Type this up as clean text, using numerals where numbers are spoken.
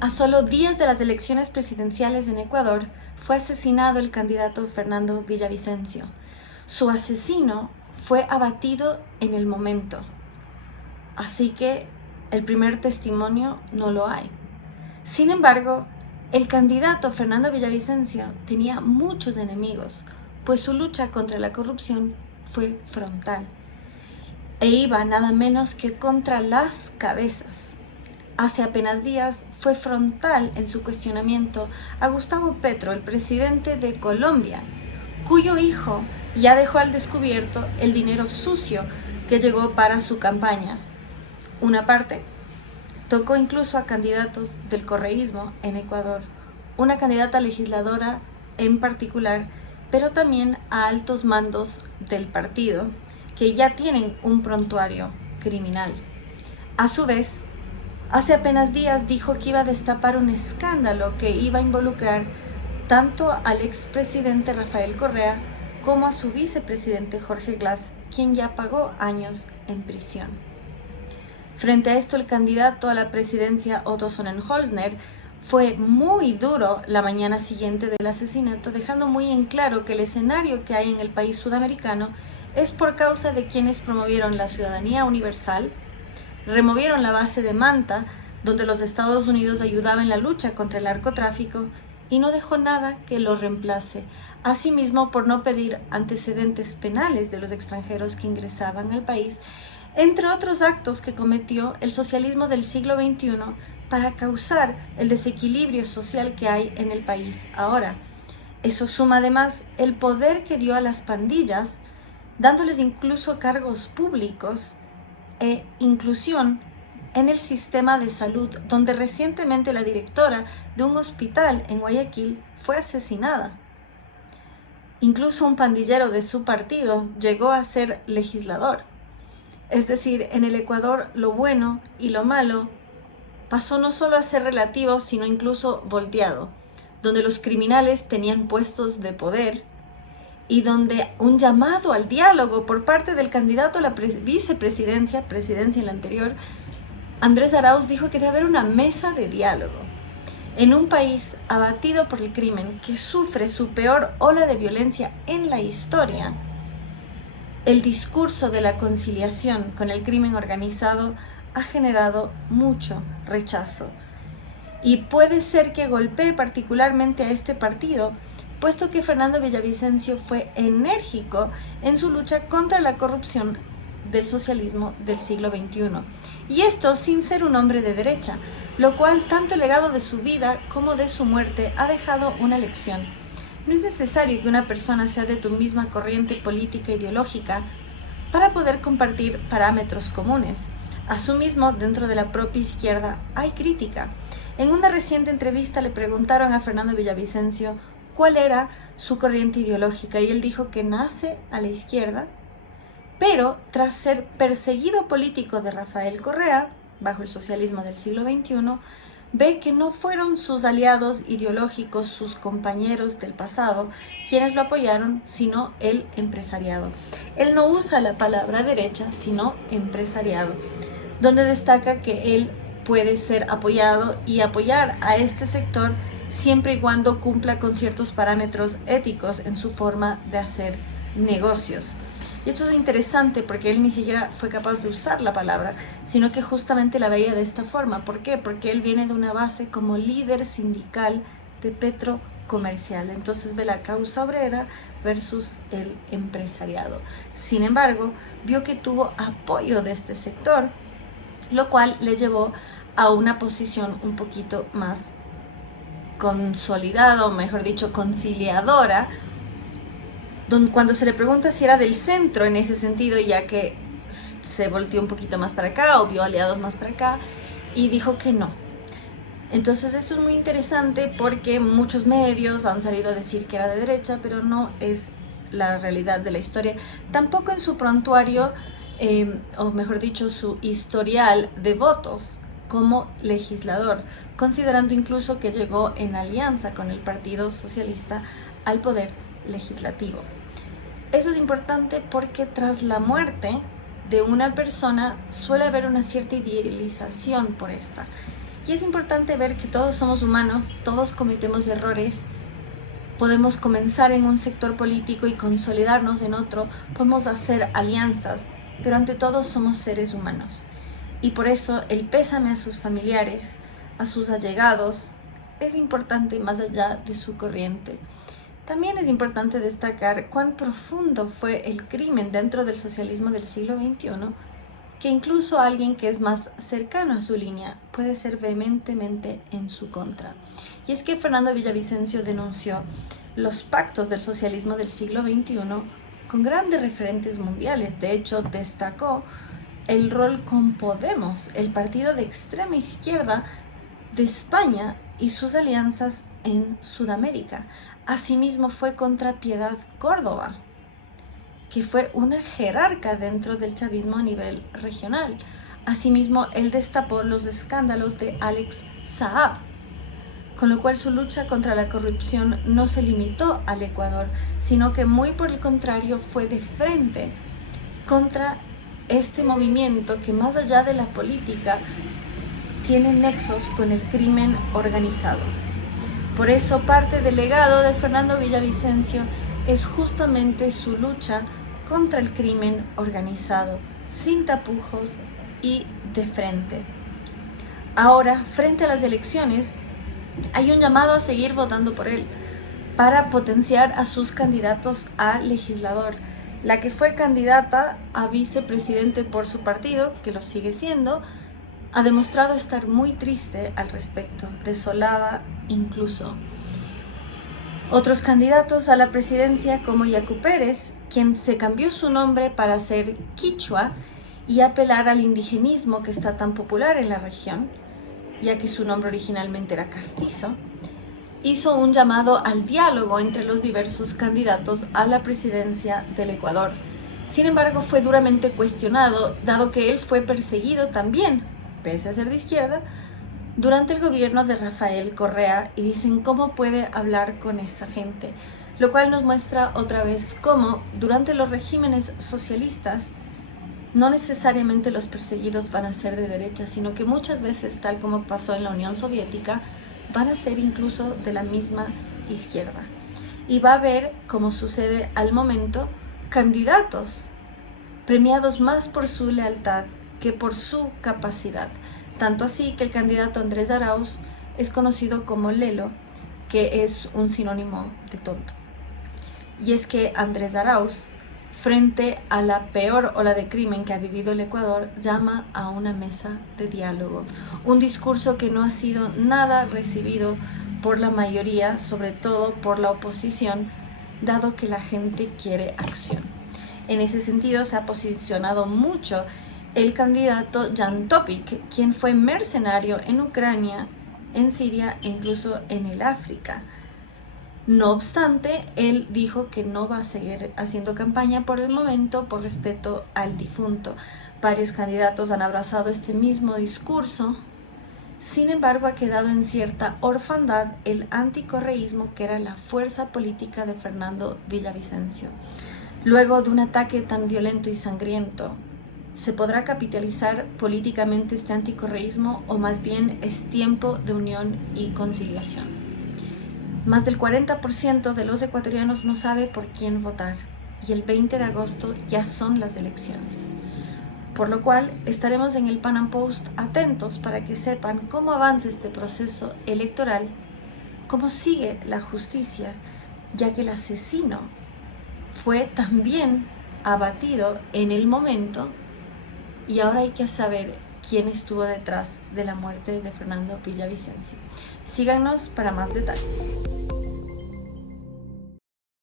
A solo días de las elecciones presidenciales en Ecuador, fue asesinado el candidato Fernando Villavicencio. Su asesino fue abatido en el momento. Así que el primer testimonio no lo hay. Sin embargo, el candidato Fernando Villavicencio tenía muchos enemigos, pues su lucha contra la corrupción fue frontal e iba nada menos que contra las cabezas. Hace apenas días fue frontal en su cuestionamiento a Gustavo Petro, el presidente de Colombia, cuyo hijo ya dejó al descubierto el dinero sucio que llegó para su campaña. Una parte tocó incluso a candidatos del correísmo en Ecuador, una candidata legisladora en particular, pero también a altos mandos del partido que ya tienen un prontuario criminal. A su vez, hace apenas días dijo que iba a destapar un escándalo que iba a involucrar tanto al expresidente Rafael Correa como a su vicepresidente Jorge Glass, quien ya pagó años en prisión. Frente a esto, el candidato a la presidencia Otto Sonnenholzner fue muy duro la mañana siguiente del asesinato, dejando muy en claro que el escenario que hay en el país sudamericano es por causa de quienes promovieron la ciudadanía universal, removieron la base de Manta, donde los Estados Unidos ayudaban en la lucha contra el narcotráfico, y no dejó nada que lo reemplace. Asimismo, por no pedir antecedentes penales de los extranjeros que ingresaban al país, entre otros actos que cometió el socialismo del siglo XXI para causar el desequilibrio social que hay en el país ahora. Eso suma además el poder que dio a las pandillas, dándoles incluso cargos públicos e inclusión en el sistema de salud, donde recientemente la directora de un hospital en Guayaquil fue asesinada. Incluso un pandillero de su partido llegó a ser legislador. Es decir, en el Ecuador lo bueno y lo malo pasó no solo a ser relativo, sino incluso volteado, donde los criminales tenían puestos de poder y donde un llamado al diálogo por parte del candidato a la presidencia en la anterior, Andrés Arauz, dijo que debe haber una mesa de diálogo. En un país abatido por el crimen, que sufre su peor ola de violencia en la historia, el discurso de la conciliación con el crimen organizado ha generado mucho rechazo. Y puede ser que golpee particularmente a este partido, puesto que Fernando Villavicencio fue enérgico en su lucha contra la corrupción del socialismo del siglo XXI. Y esto sin ser un hombre de derecha, lo cual tanto el legado de su vida como de su muerte ha dejado una lección. No es necesario que una persona sea de tu misma corriente política ideológica para poder compartir parámetros comunes. Asimismo, dentro de la propia izquierda hay crítica. En una reciente entrevista le preguntaron a Fernando Villavicencio cuál era su corriente ideológica y él dijo que nace a la izquierda, pero tras ser perseguido político de Rafael Correa, bajo el socialismo del siglo XXI, ve que no fueron sus aliados ideológicos, sus compañeros del pasado, quienes lo apoyaron, sino el empresariado. Él no usa la palabra derecha, sino empresariado, donde destaca que él puede ser apoyado y apoyar a este sector siempre y cuando cumpla con ciertos parámetros éticos en su forma de hacer negocios. Y esto es interesante porque él ni siquiera fue capaz de usar la palabra, sino que justamente la veía de esta forma. ¿Por qué? Porque él viene de una base como líder sindical de Petrocomercial. Entonces ve la causa obrera versus el empresariado. Sin embargo, vio que tuvo apoyo de este sector, lo cual le llevó a una posición un poquito más consolidada, o mejor dicho, conciliadora, cuando se le pregunta si era del centro en ese sentido, ya que se volteó un poquito más para acá o vio aliados más para acá, y dijo que no. Entonces esto es muy interesante porque muchos medios han salido a decir que era de derecha, pero no es la realidad de la historia. Tampoco en su prontuario, o mejor dicho, su historial de votos como legislador, considerando incluso que llegó en alianza con el Partido Socialista al poder legislativo. Eso es importante porque tras la muerte de una persona suele haber una cierta idealización por esta. Y es importante ver que todos somos humanos, todos cometemos errores, podemos comenzar en un sector político y consolidarnos en otro, podemos hacer alianzas, pero ante todo somos seres humanos. Y por eso el pésame a sus familiares, a sus allegados, es importante más allá de su corriente. También es importante destacar cuán profundo fue el crimen dentro del socialismo del siglo XXI, que incluso alguien que es más cercano a su línea puede ser vehementemente en su contra. Y es que Fernando Villavicencio denunció los pactos del socialismo del siglo XXI con grandes referentes mundiales. De hecho, destacó el rol con Podemos, el partido de extrema izquierda de España, y sus alianzas en Sudamérica. Asimismo fue contra Piedad Córdoba, que fue una jerarca dentro del chavismo a nivel regional. Asimismo, él destapó los escándalos de Alex Saab, con lo cual su lucha contra la corrupción no se limitó al Ecuador, sino que muy por el contrario fue de frente contra este movimiento que, más allá de la política, tiene nexos con el crimen organizado. Por eso parte del legado de Fernando Villavicencio es justamente su lucha contra el crimen organizado, sin tapujos y de frente. Ahora, frente a las elecciones, hay un llamado a seguir votando por él para potenciar a sus candidatos a legislador. La que fue candidata a vicepresidente por su partido, que lo sigue siendo, ha demostrado estar muy triste al respecto, desolada incluso. Otros candidatos a la presidencia, como Yacu Pérez, quien se cambió su nombre para ser quichua y apelar al indigenismo que está tan popular en la región, ya que su nombre originalmente era castizo, hizo un llamado al diálogo entre los diversos candidatos a la presidencia del Ecuador. Sin embargo, fue duramente cuestionado, dado que él fue perseguido también, pese a ser de izquierda, durante el gobierno de Rafael Correa, y dicen cómo puede hablar con esa gente, lo cual nos muestra otra vez cómo durante los regímenes socialistas no necesariamente los perseguidos van a ser de derecha, sino que muchas veces, tal como pasó en la Unión Soviética, van a ser incluso de la misma izquierda. Y va a haber, como sucede al momento, candidatos premiados más por su lealtad que por su capacidad. Tanto así que el candidato Andrés Arauz es conocido como Lelo, que es un sinónimo de tonto. Y es que Andrés Arauz, frente a la peor ola de crimen que ha vivido el Ecuador, llama a una mesa de diálogo. Un discurso que no ha sido nada recibido por la mayoría, sobre todo por la oposición, dado que la gente quiere acción. En ese sentido se ha posicionado mucho el candidato Jan Topic, quien fue mercenario en Ucrania, en Siria e incluso en el África. No obstante, él dijo que no va a seguir haciendo campaña por el momento por respeto al difunto. Varios candidatos han abrazado este mismo discurso. Sin embargo, ha quedado en cierta orfandad el anticorreísmo, que era la fuerza política de Fernando Villavicencio. Luego de un ataque tan violento y sangriento, ¿se podrá capitalizar políticamente este anticorreísmo, o más bien es tiempo de unión y conciliación? Más del 40% de los ecuatorianos no sabe por quién votar, y el 20 de agosto ya son las elecciones. Por lo cual estaremos en el Pan Am Post atentos para que sepan cómo avanza este proceso electoral, cómo sigue la justicia, ya que el asesino fue también abatido en el momento, y ahora hay que saber quién estuvo detrás de la muerte de Fernando Villavicencio. Síganos para más detalles.